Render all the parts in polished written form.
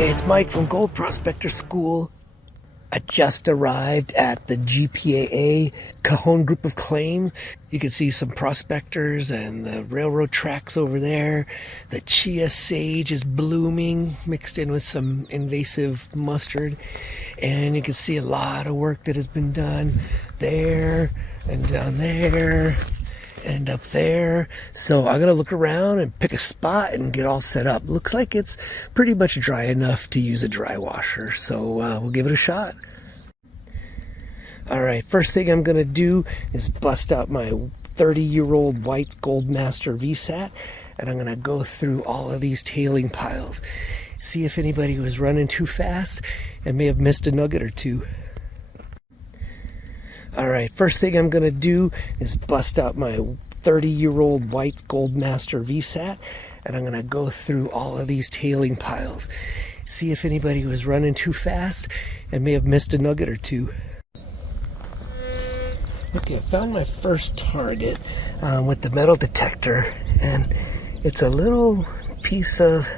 Hey, it's Mike from Gold Prospector School. I just arrived at the GPAA Cajon Group of Claim. You can see some prospectors and the railroad tracks over there. The chia sage is blooming, mixed in with some invasive mustard. And you can see a lot of work that has been done there and down there and up there. So I'm gonna look around and pick a spot and get all set up. Looks like it's pretty much dry enough to use a dry washer, so we'll give it a shot. All right, first thing I'm gonna do is bust out my 30-year-old white Goldmaster VSAT, and I'm gonna go through all of these tailing piles, see if anybody was running too fast and may have missed a nugget or two. All right, first thing I'm gonna do is bust out my 30-year-old white Goldmaster VSAT, and I'm gonna go through all of these tailing piles, see if anybody was running too fast and may have missed a nugget or two. Okay, I found my first target with the metal detector, and it's a little piece of,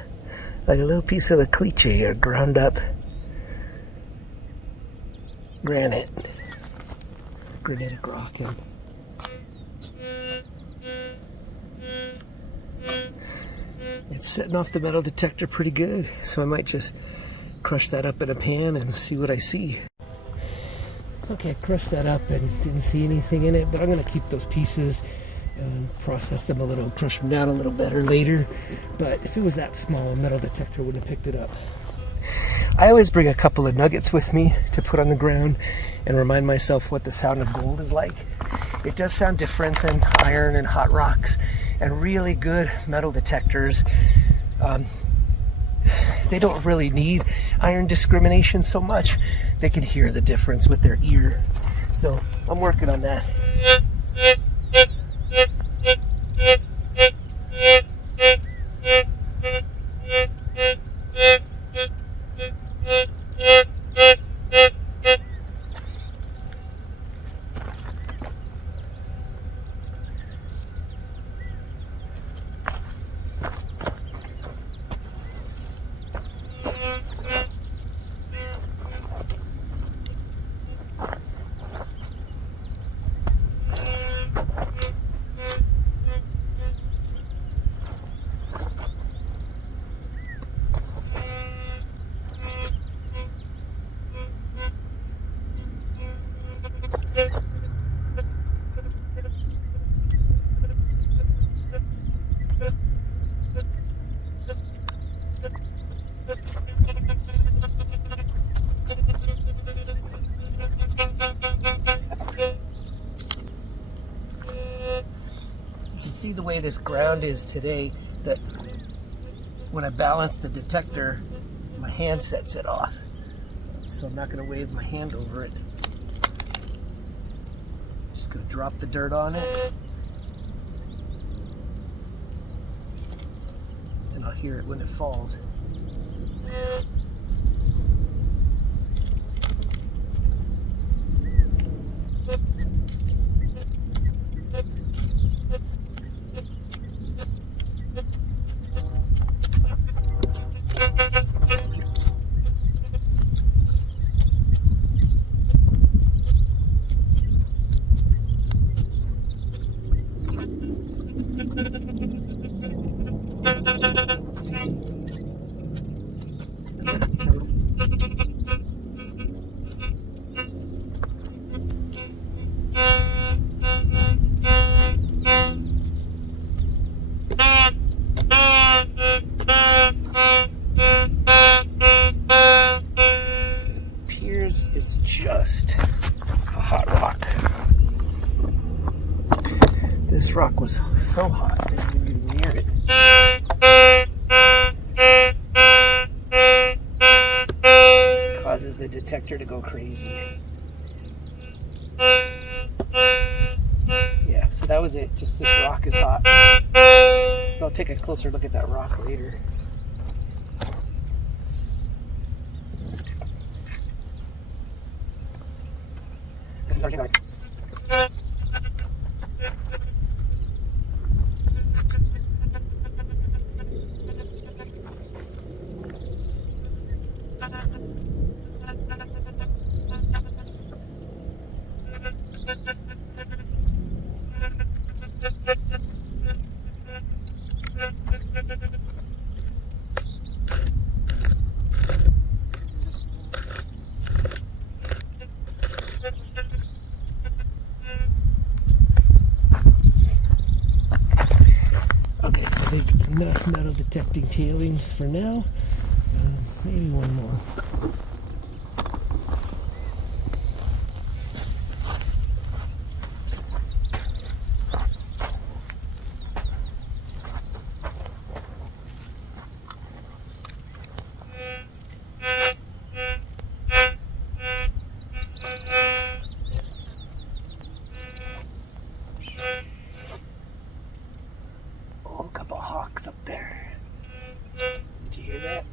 the caliche, or ground up granitic rock. And it's setting off the metal detector pretty good, so I might just crush that up in a pan and see what I see. Okay, I crushed that up and didn't see anything in it, but I'm going to keep those pieces and process them a little, crush them down a little better later. But if it was that small, a metal detector wouldn't have picked it up. I always bring a couple of nuggets with me to put on the ground and remind myself what the sound of gold is like. It does sound different than iron and hot rocks, and really good metal detectors, they don't really need iron discrimination so much. They can hear the difference with their ear. So I'm working on that. See the way this ground is today, that when I balance the detector, my hand sets it off. So I'm not going to wave my hand over it. Just going to drop the dirt on it, and I'll hear it when it falls. Appears it's just a hot rock. This rock was so hot that I didn't even near it. Causes the detector to go crazy. Yeah, so that was it. Just this rock is hot. So I'll take a closer look at that rock later. Okay, I think enough metal detecting tailings for now. Maybe one more. Oh, a couple hawks up there. Did you hear that?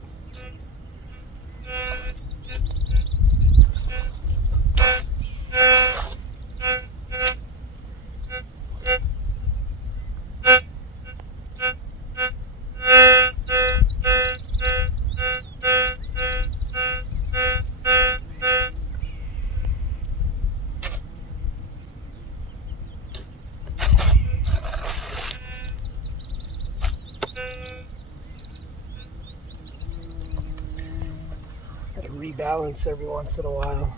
Gotta rebalance every once in a while.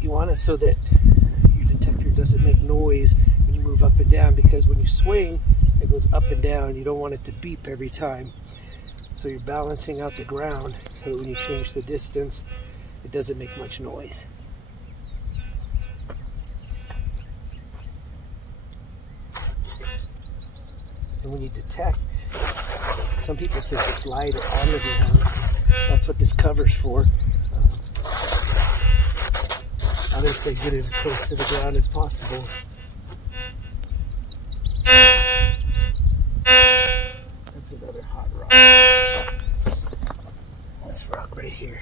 You want it so that your detector doesn't make noise when you move up and down, because when you swing, it goes up and down. You don't want it to beep every time. So you're balancing out the ground so that when you change the distance, it doesn't make much noise. And when you detect, some people say slide it on the ground. That's what this cover's for. Others say get as close to the ground as possible. That's another hot rock. This rock right here.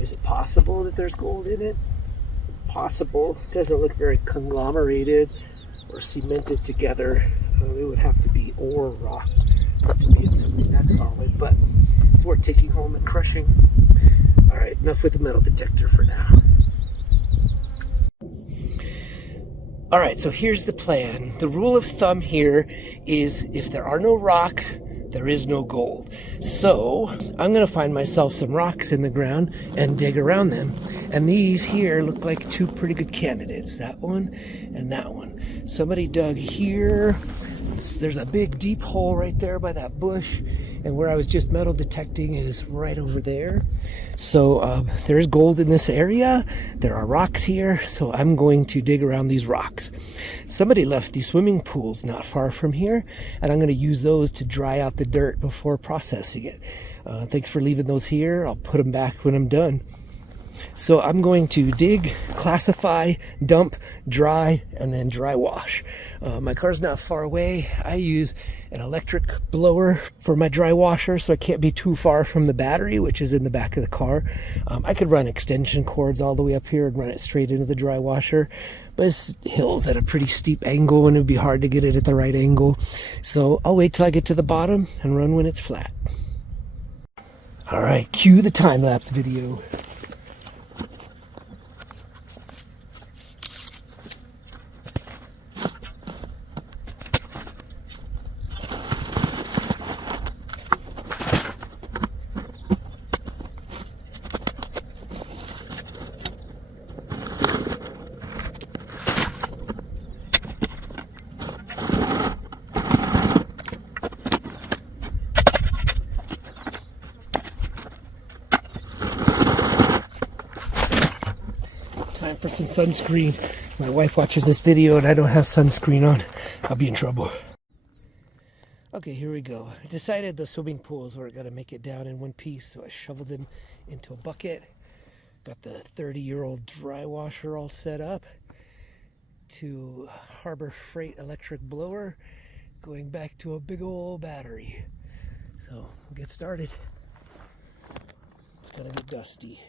Is it possible that there's gold in it? Possible. It doesn't look very conglomerated or cemented together. It would have to be ore rock to be in something that's solid, but it's worth taking home and crushing. All right, enough with the metal detector for now. All right, so here's the plan. The rule of thumb here is if there are no rocks, there is no gold. So I'm gonna find myself some rocks in the ground and dig around them. And these here look like two pretty good candidates, that one and that one. Somebody dug here. There's a big deep hole right there by that bush, and where I was just metal detecting is right over there. So there is gold in this area. There are rocks here, so I'm going to dig around these rocks. Somebody left these swimming pools not far from here, and I'm going to use those to dry out the dirt before processing it. Thanks for leaving those here. I'll put them back when I'm done. So I'm going to dig, classify, dump, dry, and then dry wash. My car's not far away. I use an electric blower for my dry washer, so I can't be too far from the battery, which is in the back of the car. I could run extension cords all the way up here and run it straight into the dry washer, but this hill's at a pretty steep angle and it'd be hard to get it at the right angle. So I'll wait till I get to the bottom and run when it's flat. All right, cue the time-lapse video. Time for some sunscreen. My wife watches this video and I don't have sunscreen on. I'll be in trouble. Okay, here we go. I decided the swimming pools were going to make it down in one piece, so I shoveled them into a bucket. Got the 30-year-old dry washer all set up to Harbor Freight electric blower, going back to a big old battery. So we'll get started. It's gonna get dusty.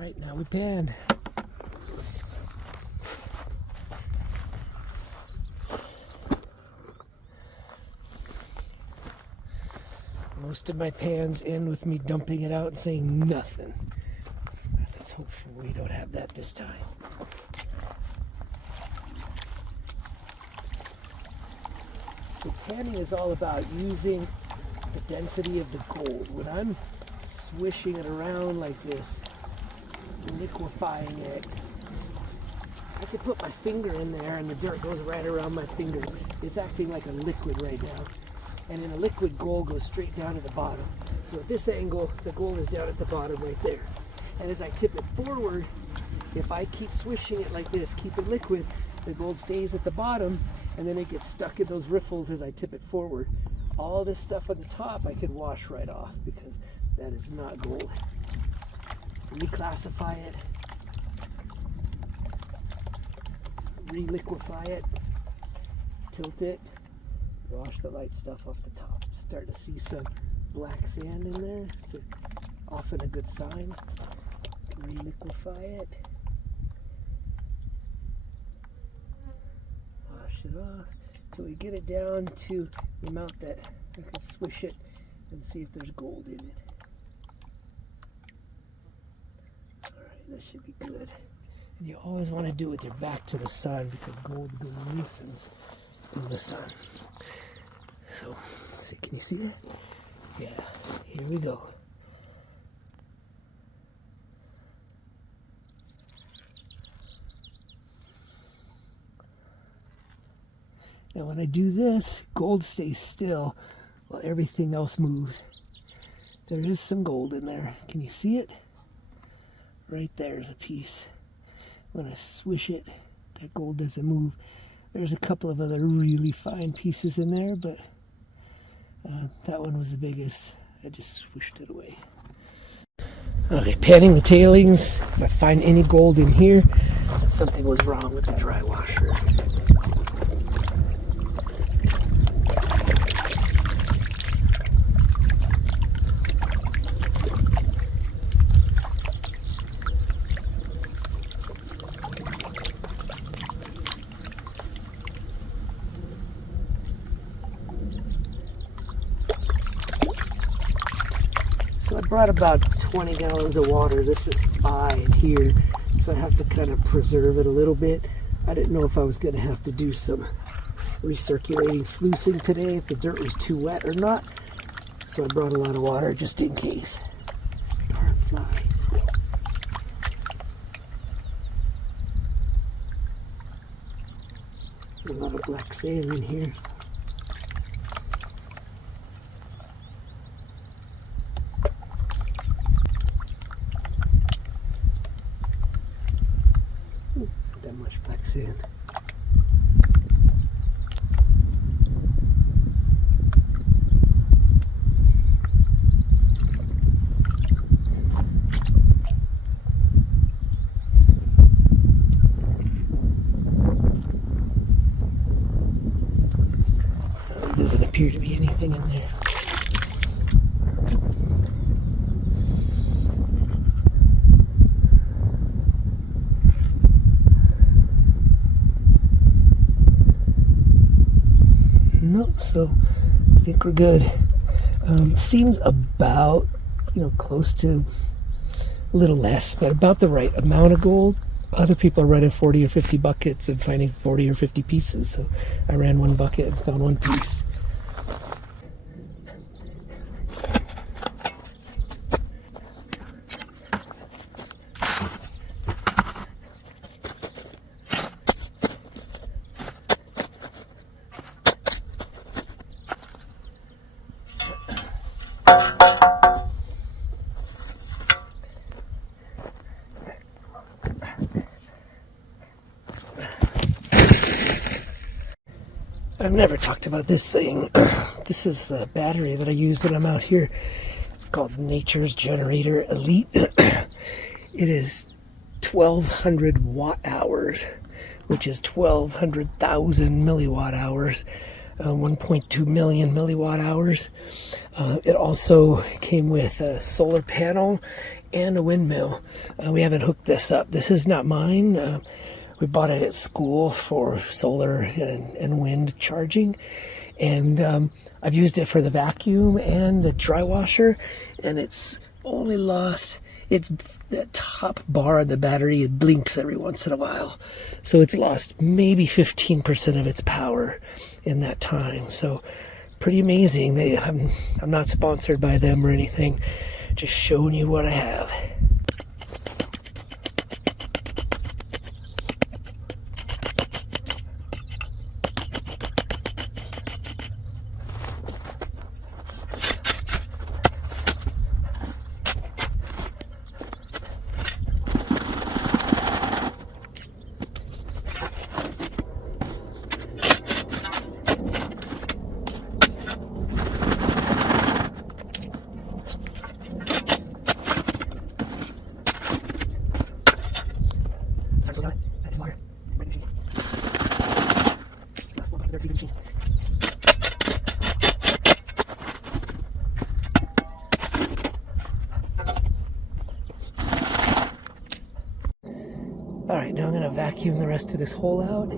Alright, now we pan. Most of my pans end with me dumping it out and saying nothing. Let's hope we don't have that this time. So panning is all about using the density of the gold. When I'm swishing it around like this, liquefying it, I could put my finger in there and the dirt goes right around my finger. It's acting like a liquid right now. And in a liquid, gold goes straight down to the bottom. So at this angle, the gold is down at the bottom right there. And as I tip it forward, if I keep swishing it like this, keep it liquid, the gold stays at the bottom, and then it gets stuck in those riffles as I tip it forward. All this stuff on the top I could wash right off because that is not gold. Reclassify it, reliquefy it, tilt it, wash the light stuff off the top. Starting to see some black sand in there. It's often a good sign. Reliquefy it. Wash it off until we get it down to the amount that I can swish it and see if there's gold in it. Alright, that should be good. And you always want to do it with your back to the sun because gold glistens in the sun. So, let's see, can you see that? Yeah, here we go. Now when I do this, gold stays still while everything else moves. There is some gold in there. Can you see it? Right there's a piece. When I swish it, that gold doesn't move. There's a couple of other really fine pieces in there, but that one was the biggest. I just swished it away. Okay, panning the tailings. If I find any gold in here, something was wrong with the dry washer. So I brought about 20 gallons of water. This is 5 here, so I have to kind of preserve it a little bit. I didn't know if I was going to have to do some recirculating sluicing today, if the dirt was too wet or not. So I brought a lot of water just in case. Darn flies. A lot of black sand in here. That much black sand. There doesn't appear to be anything in there. Nope, so I think we're good. Seems about, close to a little less, but about the right amount of gold. Other people are running 40 or 50 buckets and finding 40 or 50 pieces. So I ran one bucket and found one piece. I've never talked about this thing. This is the battery that I use when I'm out here. It's called Nature's Generator Elite. It is 1200 watt hours, which is 1200,000 milliwatt hours, 1.2 million milliwatt hours. It also came with a solar panel and a windmill. We haven't hooked this up. This is not mine. We bought it at school for solar and wind charging. And I've used it for the vacuum and the dry washer, and it's only lost, it's that top bar of the battery, it blinks every once in a while. So it's lost maybe 15% of its power in that time. So pretty amazing. I'm not sponsored by them or anything, just showing you what I have. Alright, now I'm going to vacuum the rest of this hole out.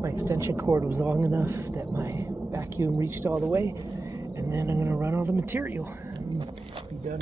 My extension cord was long enough that my vacuum reached all the way. And then I'm going to run all the material and be done.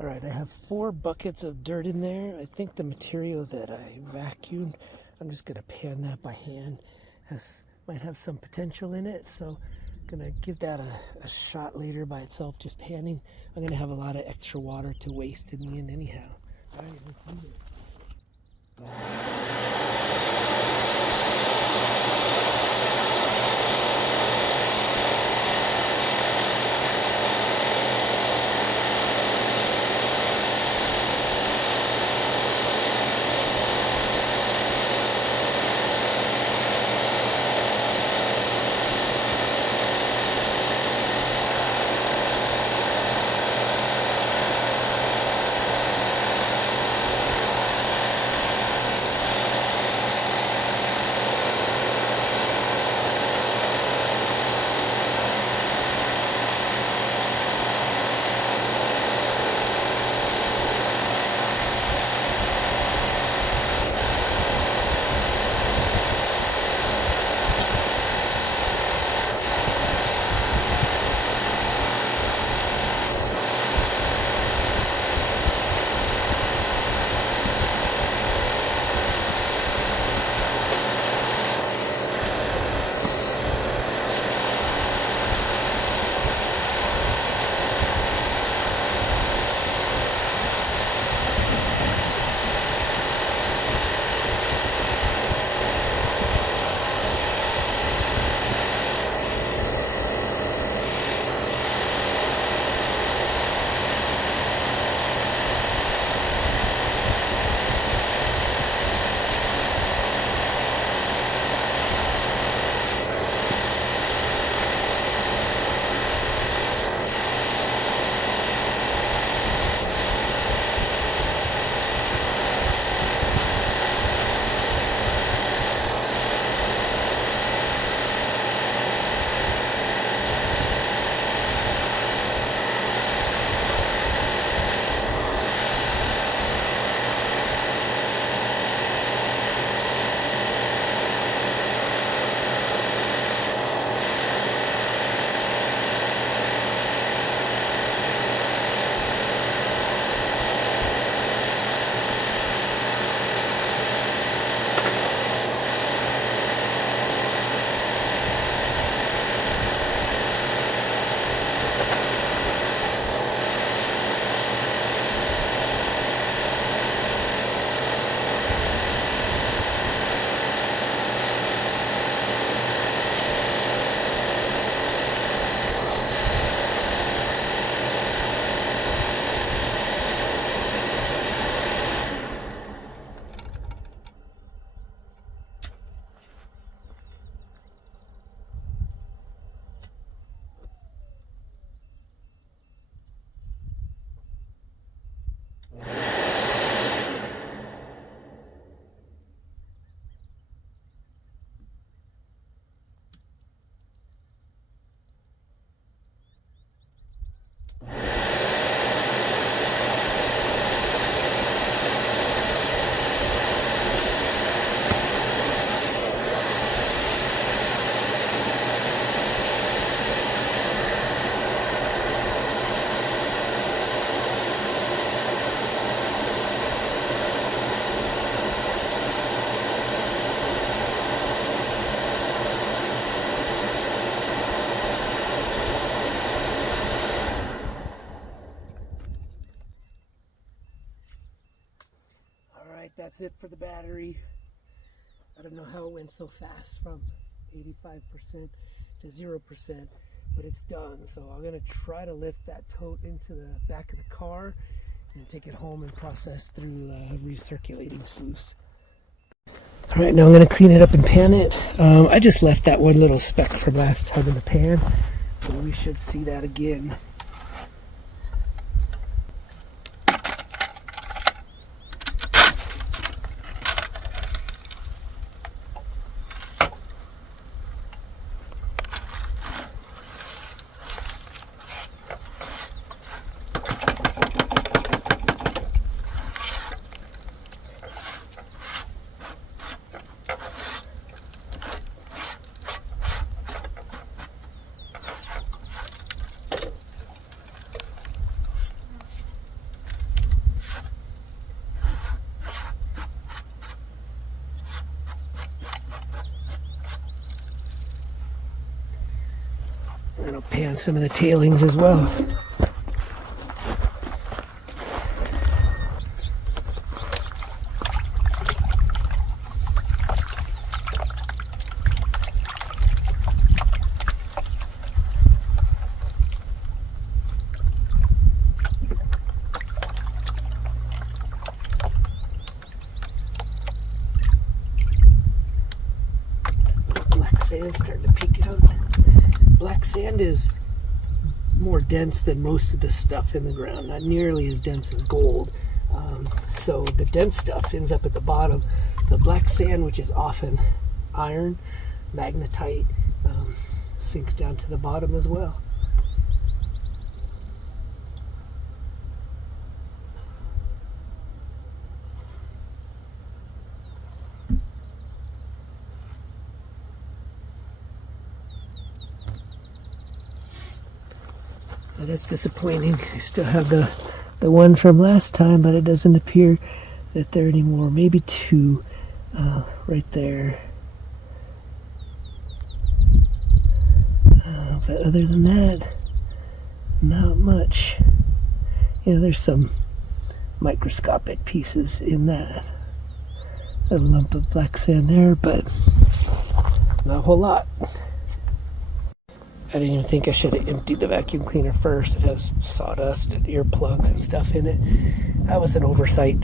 Alright, I have 4 buckets of dirt in there. I think the material that I vacuumed, I'm just going to pan that by hand. Might have some potential in it, so I'm going to give that a shot later by itself, just panning. I'm going to have a lot of extra water to waste in the end anyhow. Alright, let's do it. Alright, that's it for the battery. I don't know how it went so fast from 85% to 0%, but it's done. So I'm gonna try to lift that tote into the back of the car and take it home and process through recirculating sluice. Alright, now I'm gonna clean it up and pan it. I just left that one little speck from last time in the pan, so we should see that again. And I'll pan some of the tailings as well. Black sand starting to peek out. Black sand is more dense than most of the stuff in the ground, not nearly as dense as gold. So the dense stuff ends up at the bottom. The black sand, which is often iron, magnetite, sinks down to the bottom as well. Well, that's disappointing. I still have the one from last time, but it doesn't appear that there anymore. Maybe two right there. But other than that, not much. You know, there's some microscopic pieces in that. A lump of black sand there, but not a whole lot. I didn't even think I should have emptied the vacuum cleaner first. It has sawdust and earplugs and stuff in it. That was an oversight.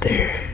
there.